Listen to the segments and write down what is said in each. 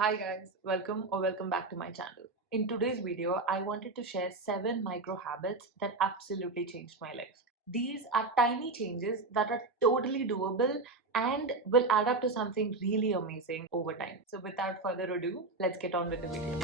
Hi guys, welcome back to my channel. In today's video, I wanted to share 7 micro habits that absolutely changed my life. These are tiny changes that are totally doable and will add up to something really amazing over time. So without further ado, let's get on with the video.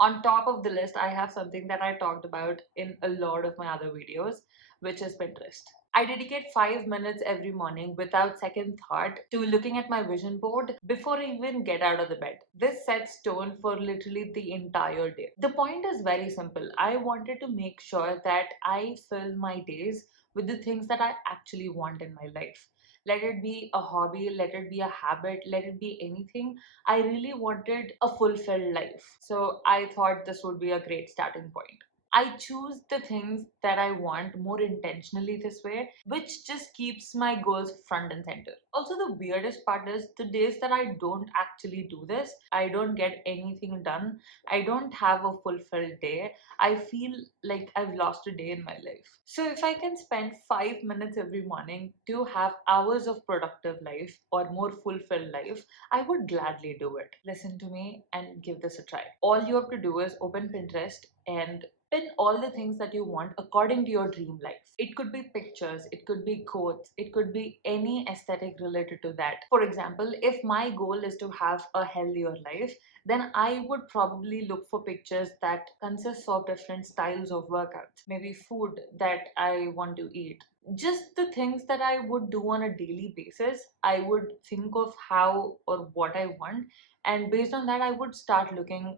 On top of the list, I have something that I talked about in a lot of my other videos, which is Pinterest. I dedicate 5 minutes every morning without second thought to looking at my vision board before I even get out of the bed. This sets tone for literally the entire day. The point is very simple. I wanted to make sure that I fill my days with the things that I actually want in my life. Let it be a hobby, let it be a habit, let it be anything. I really wanted a fulfilled life. So I thought this would be a great starting point. I choose the things that I want more intentionally this way, which just keeps my goals front and center. Also, the weirdest part is the days that I don't actually do this, I don't get anything done, I don't have a fulfilled day, I feel like I've lost a day in my life. So, if I can spend 5 minutes every morning to have hours of productive life or more fulfilled life, I would gladly do it. Listen to me and give this a try. All you have to do is open Pinterest and pin all the things that you want according to your dream life. It could be pictures, it could be quotes, it could be any aesthetic related to that. For example, if my goal is to have a healthier life, then I would probably look for pictures that consist of different styles of workouts, maybe food that I want to eat, just the things that I would do on a daily basis. I would think of how or what I want, and based on that, I would start looking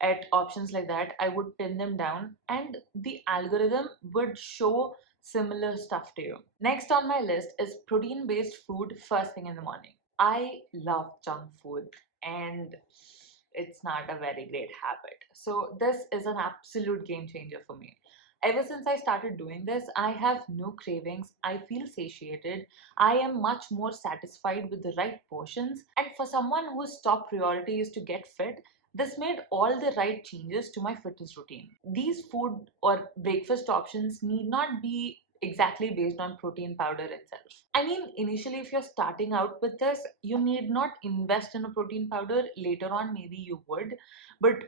at options like that. I would pin them down, and the algorithm would show similar stuff to you. Next on my list is protein based food first thing in the morning. I love junk food, and it's not a very great habit. So, this is an absolute game changer for me. Ever since I started doing this, I have no cravings. I feel satiated. I am much more satisfied with the right portions. And for someone whose top priority is to get fit, this made all the right changes to my fitness routine. These food or breakfast options need not be exactly based on protein powder itself. I mean, initially, if you're starting out with this, you need not invest in a protein powder. Later on, maybe you would. But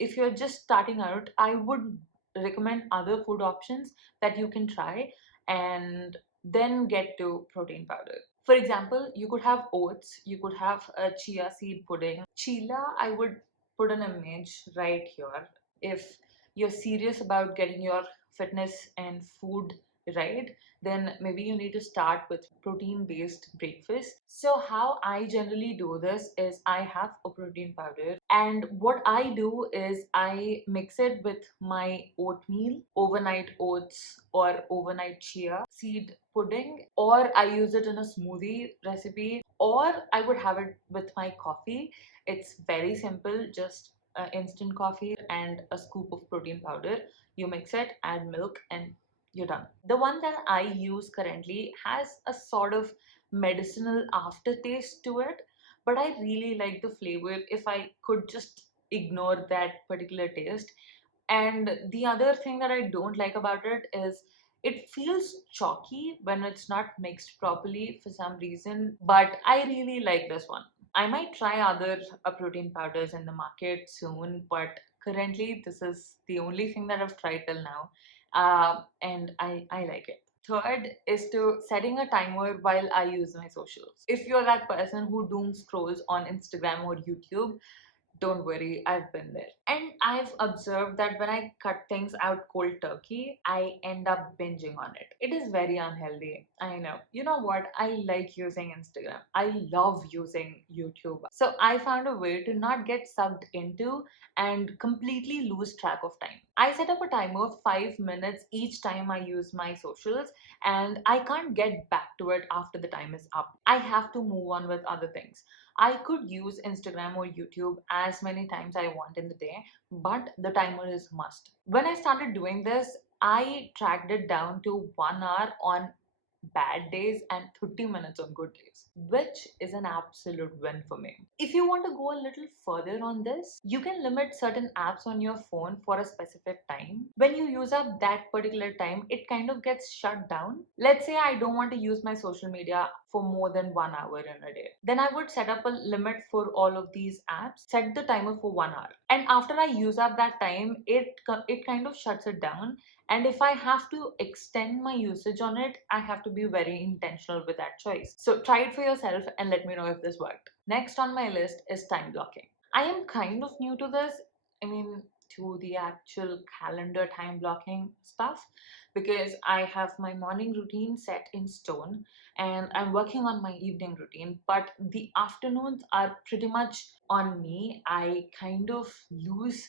if you're just starting out, I would recommend other food options that you can try and then get to protein powder. For example, you could have oats, you could have a chia seed pudding. Chila, I would put an image right here. If you're serious about getting your fitness and food right, then maybe you need to start with protein based breakfast. So, how I generally do this is I have a protein powder, and what I do is I mix it with my oatmeal, overnight oats, or overnight chia seed pudding, or I use it in a smoothie recipe, or I would have it with my coffee. It's very simple, just instant coffee and a scoop of protein powder. You mix it, add milk, and you're done. The one that I use currently has a sort of medicinal aftertaste to it, but I really like the flavor if I could just ignore that particular taste. And the other thing that I don't like about it is it feels chalky when it's not mixed properly for some reason, but I really like this one. I might try other protein powders in the market soon, but currently this is the only thing that I've tried till now, and I like it. Third is to setting a timer while I use my socials. If you're that person who doom scrolls on Instagram or YouTube, don't worry, I've been there. And I've observed that when I cut things out cold turkey, I end up binging on it. It is very unhealthy. I know. You know what? I like using Instagram. I love using YouTube. So I found a way to not get sucked into and completely lose track of time. I set up a timer of 5 minutes each time I use my socials, and I can't get back to it after the time is up. I have to move on with other things. I could use Instagram or YouTube as many times I want in the day, but the timer is must. When I started doing this, I tracked it down to 1 hour on bad days and 30 minutes on good days, which is an absolute win for me. If you want to go a little further on this, you can limit certain apps on your phone for a specific time. When you use up that particular time, it kind of gets shut down. Let's say I don't want to use my social media for more than 1 hour in a day. Then I would set up a limit for all of these apps, set the timer for 1 hour. And after I use up that time, it kind of shuts it down, and if I have to extend my usage on it, I have to be very intentional with that choice. So try it for yourself and let me know if this worked. Next on my list is time blocking. I am kind of new to this. I mean, to the actual calendar time blocking stuff, because I have my morning routine set in stone and I'm working on my evening routine, but the afternoons are pretty much on me. I kind of lose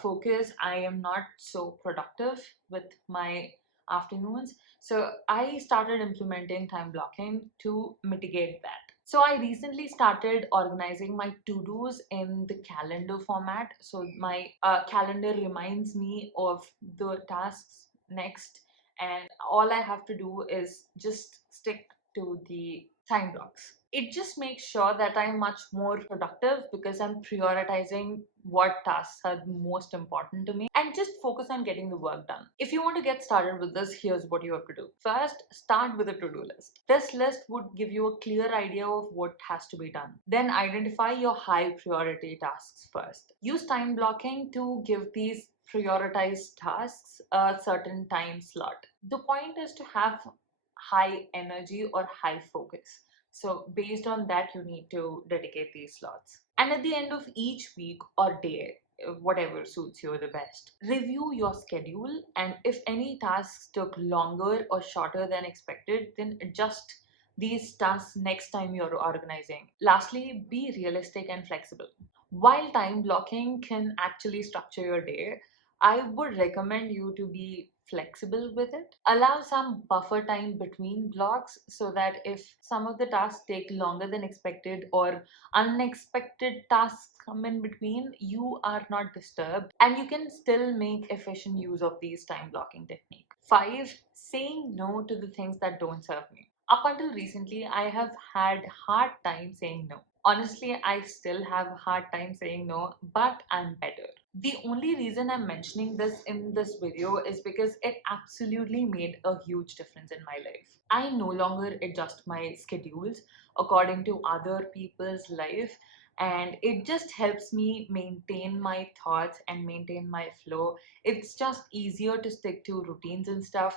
focus. I am not so productive with my afternoons. So I started implementing time blocking to mitigate that. So I recently started organizing my to-dos in the calendar format. So my calendar reminds me of the tasks next, and all I have to do is just stick to the time blocks. It just makes sure that I'm much more productive because I'm prioritizing what tasks are most important to me and just focus on getting the work done. If you want to get started with this, here's what you have to do. First, start with a to-do list. This list would give you a clear idea of what has to be done. Then identify your high priority tasks first. Use time blocking to give these prioritized tasks a certain time slot. The point is to have high energy or high focus. So, based on that, you need to dedicate these slots. And at the end of each week or day, whatever suits you the best, review your schedule. And if any tasks took longer or shorter than expected, then adjust these tasks next time you're organizing. Lastly, be realistic and flexible. While time blocking can actually structure your day, I would recommend you to be flexible with it. Allow some buffer time between blocks so that if some of the tasks take longer than expected or unexpected tasks come in between, you are not disturbed and you can still make efficient use of these time blocking technique. 5. Saying no to the things that don't serve me. Up until recently, I have had hard time saying no. Honestly, I still have a hard time saying no, but I'm better. The only reason I'm mentioning this in this video is because it absolutely made a huge difference in my life. I no longer adjust my schedules according to other people's life, and it just helps me maintain my thoughts and maintain my flow. It's just easier to stick to routines and stuff,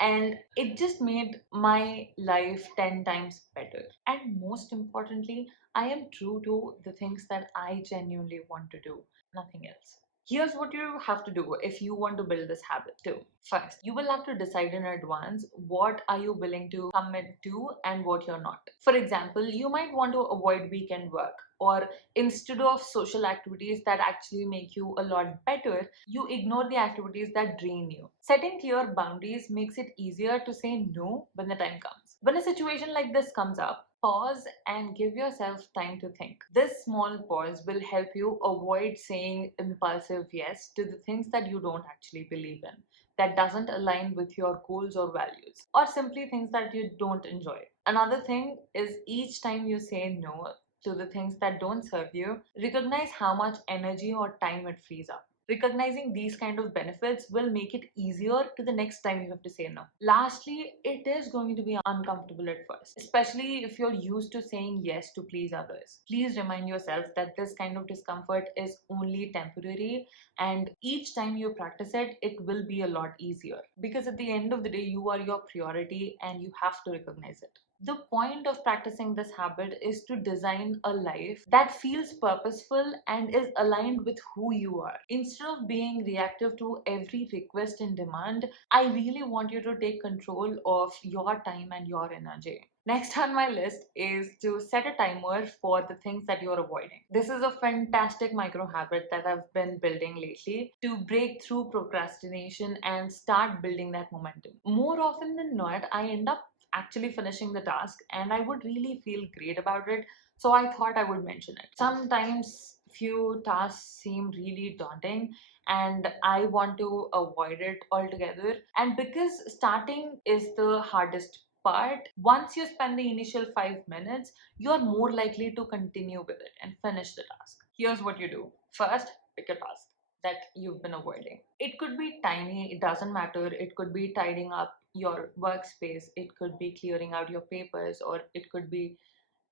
and it just made my life 10 times better. And most importantly, I am true to the things that I genuinely want to do, nothing else. Here's what you have to do if you want to build this habit too. First, you will have to decide in advance what are you willing to commit to and what you're not. For example, you might want to avoid weekend work, or instead of social activities that actually make you a lot better, you ignore the activities that drain you. Setting clear boundaries makes it easier to say no when the time comes. When a situation like this comes up, pause and give yourself time to think. This small pause will help you avoid saying impulsive yes to the things that you don't actually believe in, that doesn't align with your goals or values, or simply things that you don't enjoy. Another thing is, each time you say no to the things that don't serve you, recognize how much energy or time it frees up. Recognizing these kind of benefits will make it easier to the next time you have to say no. Lastly, it is going to be uncomfortable at first, especially if you're used to saying yes to please others. Please remind yourself that this kind of discomfort is only temporary, and each time you practice it, it will be a lot easier, because at the end of the day, you are your priority and you have to recognize it. The point of practicing this habit is to design a life that feels purposeful and is aligned with who you are. Instead of being reactive to every request and demand, I really want you to take control of your time and your energy. Next on my list is to set a timer for the things that you're avoiding. This is a fantastic micro habit that I've been building lately to break through procrastination and start building that momentum. More often than not, I end up actually finishing the task and I would really feel great about it. So I thought I would mention it. Sometimes few tasks seem really daunting and I want to avoid it altogether. And because starting is the hardest But once you spend the initial 5 minutes, you're more likely to continue with it and finish the task. Here's what you do. First, pick a task that you've been avoiding. It could be tiny, it doesn't matter. It could be tidying up your workspace, it could be clearing out your papers, or it could be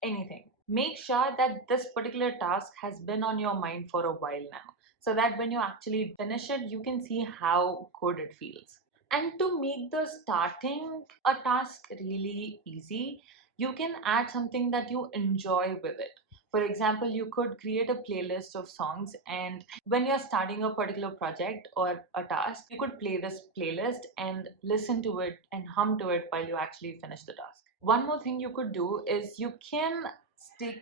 anything. Make sure that this particular task has been on your mind for a while now, so that when you actually finish it, you can see how good it feels. And to make the starting a task really easy, you can add something that you enjoy with it. For example, you could create a playlist of songs, and when you're starting a particular project or a task, you could play this playlist and listen to it and hum to it while you actually finish the task. One more thing you could do is you can stick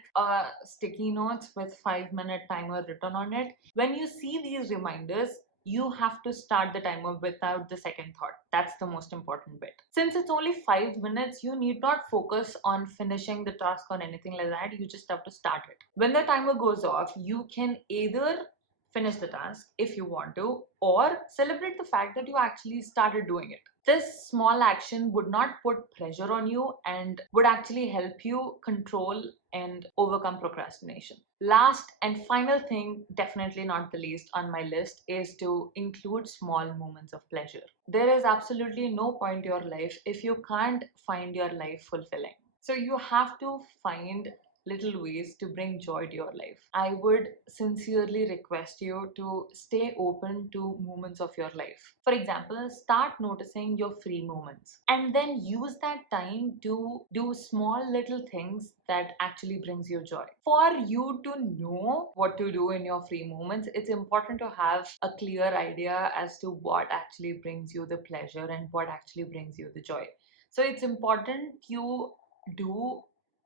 sticky notes with 5 minute timer written on it. When you see these reminders, you have to start the timer without the second thought. That's the most important bit. Since it's only 5 minutes, you need not focus on finishing the task or anything like that. You just have to start it. When the timer goes off, you can either finish the task if you want to, or celebrate the fact that you actually started doing it. This small action would not put pressure on you and would actually help you control and overcome procrastination. Last and final thing, definitely not the least on my list, is to include small moments of pleasure. There is absolutely no point in your life if you can't find your life fulfilling. So you have to find little ways to bring joy to your life. I would sincerely request you to stay open to moments of your life. For example, start noticing your free moments and then use that time to do small little things that actually brings you joy. For you to know what to do in your free moments, it's important to have a clear idea as to what actually brings you the pleasure and what actually brings you the joy. So it's important you do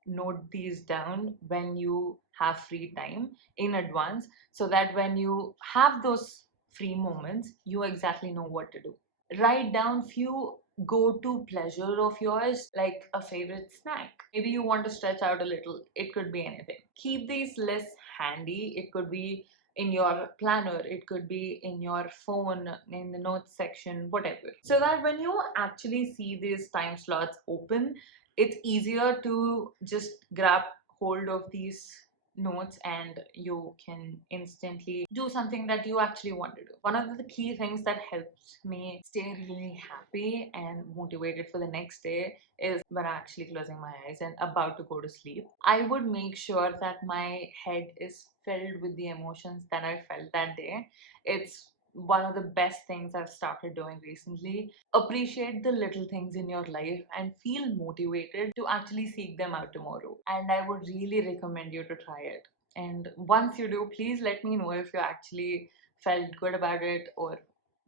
note these down when you have free time in advance, so that when you have those free moments, you exactly know what to do. Write down few go to pleasure of yours, like a favorite snack. Maybe you want to stretch out a little, it could be anything. Keep these lists handy. It could be in your planner, it could be in your phone, in the notes section, whatever, so that when you actually see these time slots open, it's easier to just grab hold of these notes and you can instantly do something that you actually want to do. One of the key things that helps me stay really happy and motivated for the next day is when I'm actually closing my eyes and about to go to sleep. I would make sure that my head is filled with the emotions that I felt that day. It's one of the best things I've started doing recently. Appreciate the little things in your life and feel motivated to actually seek them out tomorrow. And I would really recommend you to try it. And once you do, please let me know if you actually felt good about it, or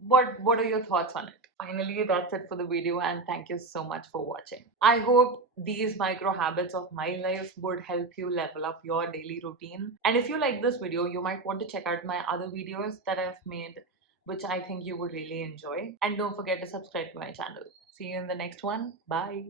what are your thoughts on it. Finally, that's it for the video, and thank you so much for watching. I hope these micro habits of my life would help you level up your daily routine. And if you like this video, you might want to check out my other videos that I've made, which I think you would really enjoy. And don't forget to subscribe to my channel. See you in the next one. Bye.